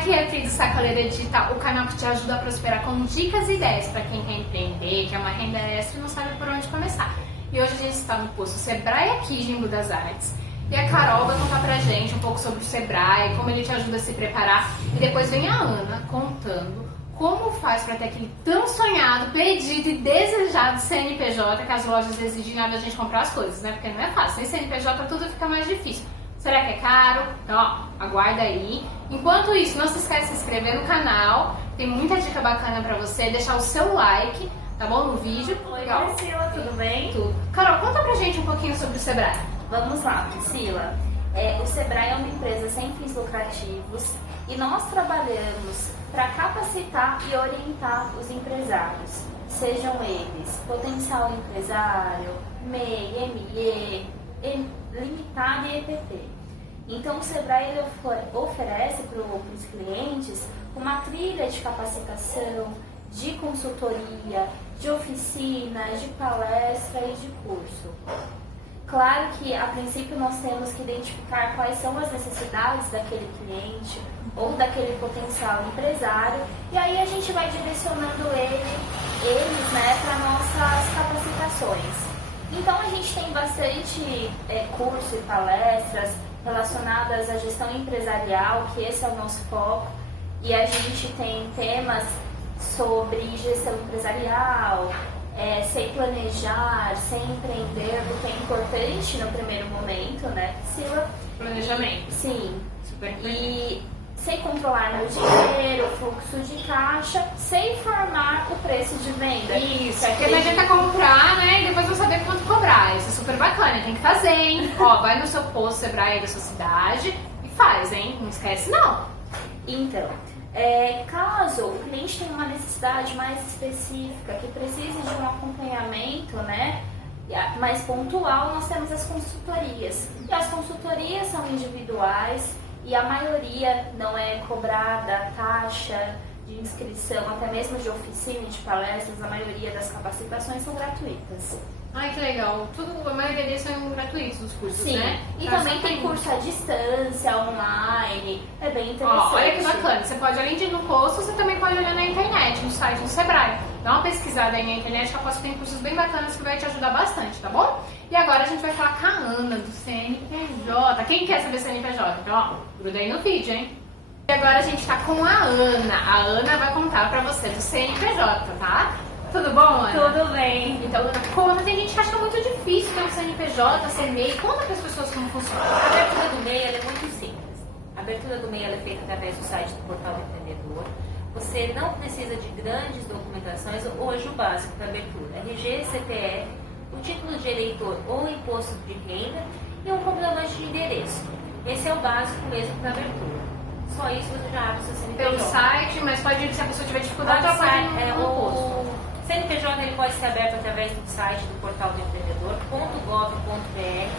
Aqui é a Cris do Sacoleira Digital, o canal que te ajuda a prosperar com dicas e ideias para quem quer empreender, quer uma renda extra e não sabe por onde começar. E hoje a gente está no posto Sebrae aqui de Embu das Artes. E a Carol vai contar pra gente um pouco sobre o Sebrae, como ele te ajuda a se preparar. E depois vem a Ana contando como faz para ter aquele tão sonhado, pedido e desejado CNPJ que as lojas exigem na hora da gente comprar as coisas, né? Porque não é fácil, sem CNPJ tudo fica mais difícil. Será que é caro? Então, ó, aguarda aí. Enquanto isso, não se esquece de se inscrever no canal, tem muita dica bacana pra você, deixar o seu like, tá bom, no vídeo. Oi, Priscila, tudo bem? Tudo. Carol, conta pra gente um pouquinho sobre o Sebrae. Vamos lá, Priscila. O Sebrae é uma empresa sem fins lucrativos e nós trabalhamos para capacitar e orientar os empresários, sejam eles potencial empresário, MEI, ME, limitado e EPT. Então o Sebrae ele oferece para os clientes uma trilha de capacitação, de consultoria, de oficina, de palestra e de curso. Claro que a princípio nós temos que identificar quais são as necessidades daquele cliente ou daquele potencial empresário e aí a gente vai direcionando eles para nossas capacitações. Então a gente tem bastante curso e palestras relacionadas à gestão empresarial, que esse é o nosso foco, e a gente tem temas sobre gestão empresarial, sem planejar, sem empreender, o que é importante no primeiro momento, né, Priscila? Planejamento. Sim. Super importante. E sem controlar meu dinheiro, fluxo de caixa, sem informar o preço de venda. Isso, porque não adianta comprar, né, e depois não saber quanto cobrar. Isso é super bacana, tem que fazer, hein? Ó, vai no seu posto Sebrae da sua cidade e faz, hein? Não esquece, não. Então, caso o cliente tenha uma necessidade mais específica, que precise de um acompanhamento, né, mais pontual, nós temos as consultorias. E as consultorias são individuais e a maioria não é cobrada taxa de inscrição, até mesmo de oficina e de palestras, a maioria das capacitações são gratuitas. Ai, que legal. A maioria deles são gratuitos, os cursos, Sim, né? e também tem curso à distância, online, é bem interessante. Ó, olha que bacana, você pode, além de ir no posto, você também pode olhar na internet, no site do Sebrae. Dá uma pesquisada aí na internet, que eu posso ter cursos bem bacanas que vai te ajudar bastante, tá bom? E agora a gente vai falar com a Ana, do CNPJ. Quem quer saber CNPJ? Então, ó, gruda aí no vídeo, hein? E agora a gente tá com a Ana. A Ana vai contar pra você do CNPJ, tá? Tudo bom, Ana? Tudo bem. Então, Ana, conta. Tem gente que acha muito difícil ter um CNPJ, ser MEI. Conta para as pessoas como funciona. A abertura do MEI é muito simples. A abertura do MEI é feita através do site do Portal do Empreendedor. Você não precisa de grandes documentações, hoje o básico para abertura. RG, CPF, o título de eleitor ou imposto de renda e um comprovante de endereço. Esse é o básico mesmo para abertura. Só isso você já abre o seu CNPJ. Pelo site, mas pode ir, se a pessoa tiver dificuldade, ela pode ir no posto. O CNPJ ele pode ser aberto através do site do Portal do Empreendedor, .gov.br,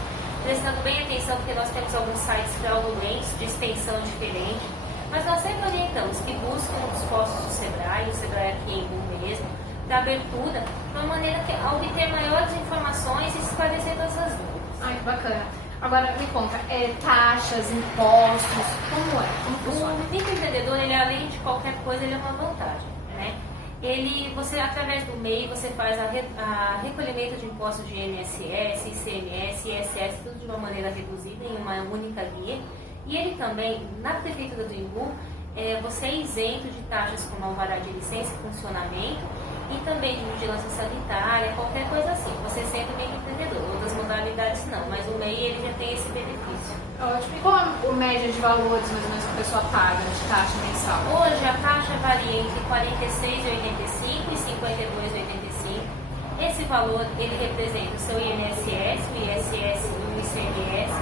prestando bem atenção porque nós temos alguns sites fraudulentos de extensão diferente, mas nós sempre orientamos que busquem um dos postos do Sebrae, o Sebrae aqui em Embu mesmo, da abertura, de uma maneira que obter maiores informações e esclarecer todas as dúvidas. Ai, que bacana. Agora, me conta, taxas, impostos, como é? Como funciona? O microempreendedor, ele além de qualquer coisa, ele é uma vantagem, né? Você, através do MEI, você faz a recolhimento de impostos de INSS, ICMS, ISS, tudo de uma maneira reduzida em uma única guia. E ele também, na Prefeitura do Embu, você é isento de taxas como alvará de licença e funcionamento e também de vigilância sanitária, qualquer coisa assim. Você é sempre microempreendedor, outras modalidades não, mas o MEI ele já tem esse benefício. Ótimo. E qual a média de valores, mais ou menos, que a pessoa paga de taxa mensal? Hoje a taxa varia entre R$ 46,85 e R$ 52,85. Esse valor ele representa o seu INSS, o ISS e o ICMS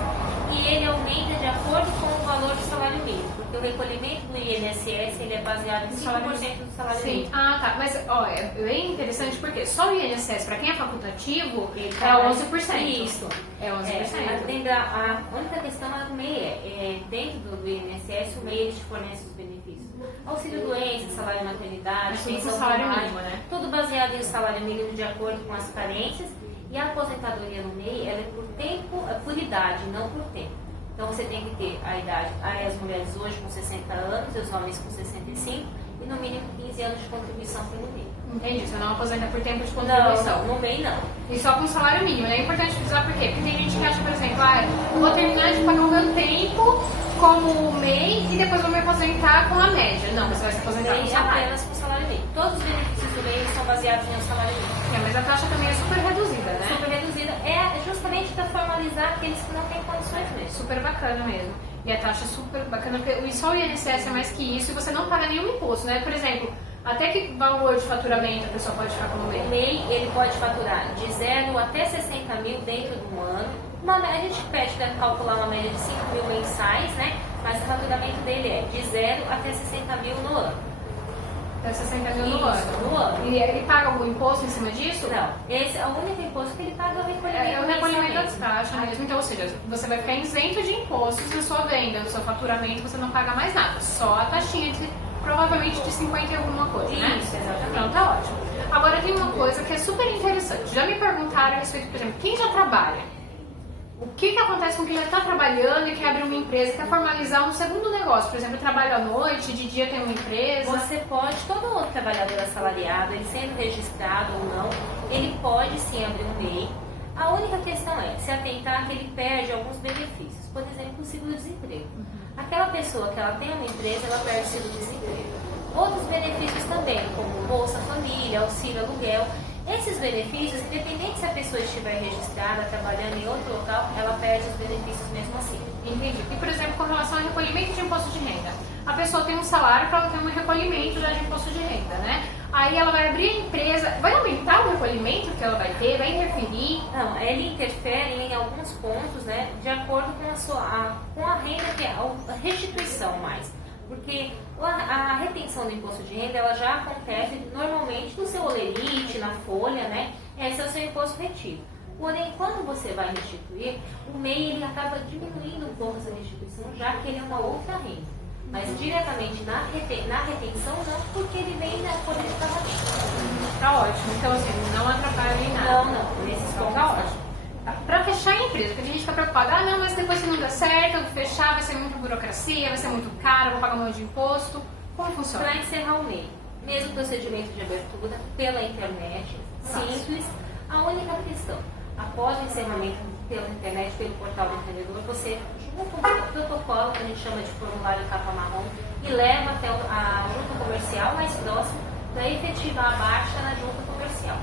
e ele aumenta de acordo com o valor do salário mínimo, porque o recolhimento do INSS ele é baseado em 5% do salário Sim. mínimo. Ah, tá. Mas, ó, é bem interessante porque só o INSS, para quem é facultativo, Ele é tá 11%. Isso. É 11%. A única questão é que o MEI dentro do INSS, o MEI ele te fornece os benefícios. Auxílio doença, salário maternidade, Mas tudo com pensão salário primária, mínimo, né? tudo baseado em salário mínimo de acordo com as carências. E a aposentadoria no MEI ela é por idade, não por tempo. Então você tem que ter a idade, as mulheres hoje com 60 anos e os homens com 65 e no mínimo 15 anos de contribuição pelo MEI. Entendi, você não aposenta por tempo de contribuição. Não, no MEI não. E só com salário mínimo, né? É importante frisar por quê? Porque tem gente que acha, por exemplo, eu vou terminar de pagar o meu tempo como MEI e depois vou me aposentar com a média. Não, você vai se aposentar com salário. Apenas com salário mínimo. Todos os benefícios do MEI são baseados em um salário mínimo. Mas a taxa também é super reduzida, né? Super reduzida. É justamente para formalizar aqueles que não têm condições mesmo. Super bacana mesmo. E a taxa é super bacana, porque só o INSS é mais que isso e você não paga nenhum imposto, né? Por exemplo, até que valor de faturamento a pessoa pode ficar como MEI? O MEI, ele pode faturar de 0 até 60 mil dentro de um ano. A gente pede para calcular uma média de 5 mil mensais, né? Mas o faturamento dele é de 0 até 60 mil no ano. Até 60 mil no ano. No ano. E ele paga algum imposto em cima disso? Não. Esse é o único imposto que ele paga é o recolhimento. É o recolhimento das mensalmente. taxas mesmo. Então, ou seja, você vai ficar isento de impostos na sua venda, no seu faturamento, você não paga mais nada. Só a taxinha de provavelmente de 50 e alguma coisa, né? Isso, exatamente. Então tá ótimo. Agora tem uma coisa que é super interessante. Já me perguntaram a respeito, por exemplo, quem já trabalha? O que acontece com quem já está trabalhando e quer abrir uma empresa, quer formalizar um segundo negócio? Por exemplo, eu trabalho à noite, de dia tem uma empresa. Você pode, todo outro trabalhador assalariado, ele sendo registrado ou não, ele pode sim abrir um MEI. A única questão é se atentar que ele perde alguns benefícios. Por exemplo, o seguro-desemprego. Aquela pessoa que ela tem uma empresa, ela perde o seguro-desemprego. Outros benefícios também, como Bolsa Família, auxílio aluguel. Esses benefícios, independente se a pessoa estiver registrada, trabalhando em outro local, ela perde os benefícios mesmo assim. Entendi. E, por exemplo, com relação ao recolhimento de imposto de renda. A pessoa tem um salário para ela ter um recolhimento já de imposto de renda, né? Aí ela vai abrir a empresa, vai aumentar o recolhimento que ela vai ter, vai interferir? Não, ele interfere em alguns pontos, né, de acordo com a renda, que é a restituição mais. Porque a retenção do imposto de renda, ela já acontece normalmente no seu olerite, na folha, né? Esse é o seu imposto retido. Porém, quando você vai restituir, o MEI ele acaba diminuindo um pouco essa restituição, já que ele é uma outra renda. Mas diretamente na retenção não, porque ele vem da folha de pagamento. Tá ótimo. Então, assim, não atrapalha em nada. Não. Nesses Então, pontos tá ótimo. Para fechar a empresa, porque a gente fica preocupada, não, mas depois se não der certo, eu vou fechar, vai ser muita burocracia, vai ser muito caro, vou pagar um monte de imposto. Como funciona? Para encerrar o MEI, mesmo procedimento de abertura pela internet, simples. A única questão, após o encerramento pela internet, pelo portal do empreendedor, você junta um protocolo que a gente chama de formulário capa marrom e leva até a junta comercial mais próxima para efetivar a baixa na junta comercial.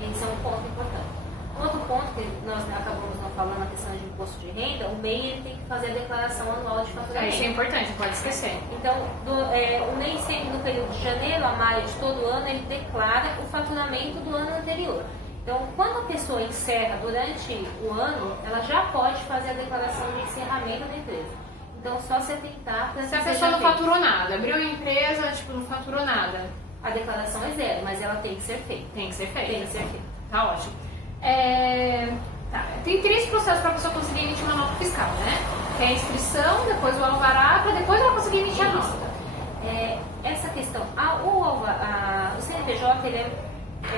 Esse é um ponto importante. Outro ponto que nós acabamos não falando, na questão de imposto de renda, o MEI ele tem que fazer a declaração anual de faturamento. Isso é importante, não pode esquecer. Então, o MEI sempre no período de janeiro a maio de todo ano, ele declara o faturamento do ano anterior. Então, quando a pessoa encerra durante o ano, ela já pode fazer a declaração de encerramento da empresa. Então, só se atentar para Se a pessoa não faturou nada, abriu uma empresa, não faturou nada. A declaração é zero, mas ela tem que ser feita. Tem que ser feita. Tem que ser feita. Tá ótimo. Tem 3 processos para a pessoa conseguir emitir uma nota fiscal, né? Que é a inscrição, depois o alvará, para depois ela conseguir emitir a nota. Essa questão, o CNPJ ele é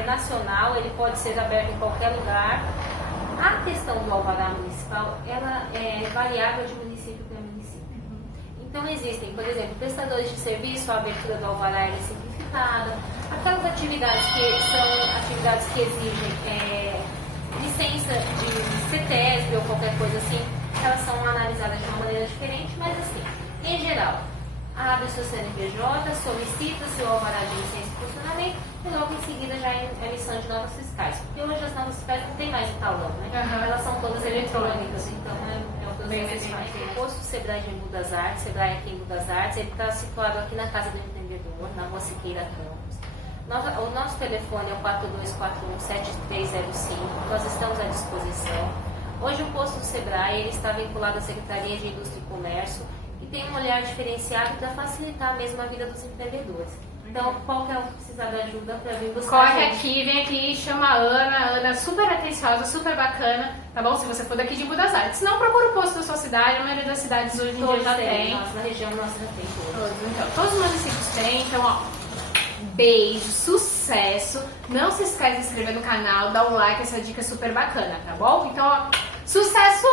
nacional, ele pode ser aberto em qualquer lugar. A questão do alvará municipal, ela é variável de município para município. Então existem, por exemplo, prestadores de serviço, a abertura do alvará é simplificada. Aquelas atividades que são atividades que exigem licença de CETESB ou qualquer coisa assim, elas são analisadas de uma maneira diferente, mas assim, em geral, abre o seu CNPJ, solicita o seu alvará de licença de funcionamento e logo em seguida já é emissão de notas fiscais. Porque hoje as notas fiscais não tem mais o talão, né? Elas são todas eletrônicas, então é o que você faz. Tem o posto Sebrae de Embu das Artes, Sebrae aqui em Embu das Artes, ele está situado aqui na Casa do Empreendedor, na Rua Siqueira Campos. O nosso telefone é o 4241-7305, nós estamos à disposição. Hoje o posto do Sebrae ele está vinculado à Secretaria de Indústria e Comércio e tem um olhar diferenciado para facilitar mesmo a vida dos empreendedores. Então, qualquer um que precisar de ajuda para vir buscar. Corre aqui, vem aqui, chama a Ana é super atenciosa, super bacana, tá bom? Se você for daqui de Embu das Artes. Se não, procura o posto da sua cidade, a maioria das cidades hoje em dia já tem. Na região nossa já tem todos. Então, todos os municípios têm, então ó, beijo, sucesso. Não se esquece de se inscrever no canal, dar um like, essa dica é super bacana, tá bom? Então ó, sucesso!